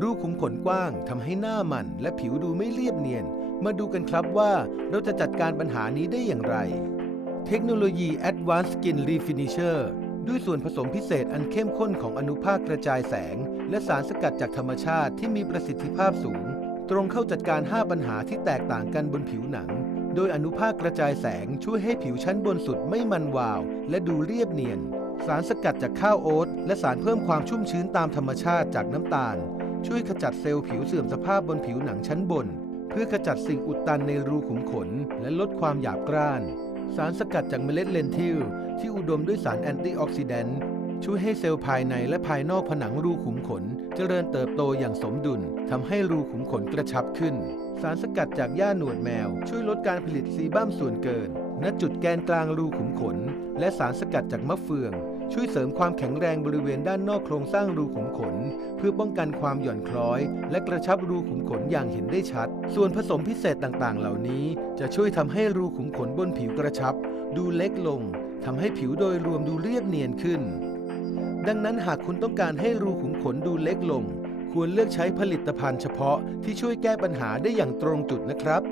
รูขุมขนกว้างทำให้หน้ามันและผิวดูไม่เรียบเนียน มาดูกันครับว่าเราจะจัดการปัญหานี้ได้อย่างไร เทคโนโลยี Advanced Skin Refinisher ด้วยส่วนผสมพิเศษอันเข้มข้นของอนุภาคกระจายแสง และสารสกัดจากธรรมชาติที่มีประสิทธิภาพสูง ตรงเข้าจัดการ 5 ปัญหาที่แตกต่างกันบนผิวหนัง โดยอนุภาคกระจายแสงช่วยให้ผิวชั้นบนสุดไม่มันวาว และดูเรียบเนียน สารสกัดจากข้าวโอ๊ตและสารเพิ่มความชุ่มชื้นตามธรรมชาติจากน้ำตาล ช่วยขจัดเซลล์ผิวเสื่อมสภาพบนผิวหนังชั้นบน เพื่อขจัดสิ่งอุดตันในรูขุมขน และลดความหยาบกร้าน สารสกัดจากเมล็ดเลนทิลที่อุดมด้วยสารแอนตี้ออกซิแดนต์ช่วยให้เซลล์ภายในและภายนอกผนังรูขุมขน เจริญเติบโตอย่างสมดุลทำให้รูขุมขนกระชับขึ้น สารสกัดจากหญ้าหนวดแมว ช่วยลดการผลิตซีบัมส่วนเกิน ณจุดแกนกลางรูขุมขน และสารสกัดจากมะเฟือง ช่วยเสริมความแข็งแรงบริเวณด้านนอกโครงสร้างรูขุมขน เพื่อป้องกันความหย่อนคล้อย และกระชับรูขุมขนอย่างเห็นได้ชัด ส่วนผสมพิเศษต่างๆ เหล่านี้ จะช่วยทำให้รูขุมขนบนผิวกระชับ ดูเล็กลงทำให้ผิวโดยรวมดูเรียบเนียนขึ้น ดังนั้นหากคุณต้องการให้รูขุมขนดูเล็กลง ควรเลือกใช้ผลิตภัณฑ์เฉพาะที่ช่วยแก้ปัญหาได้อย่างตรงจุดนะครับ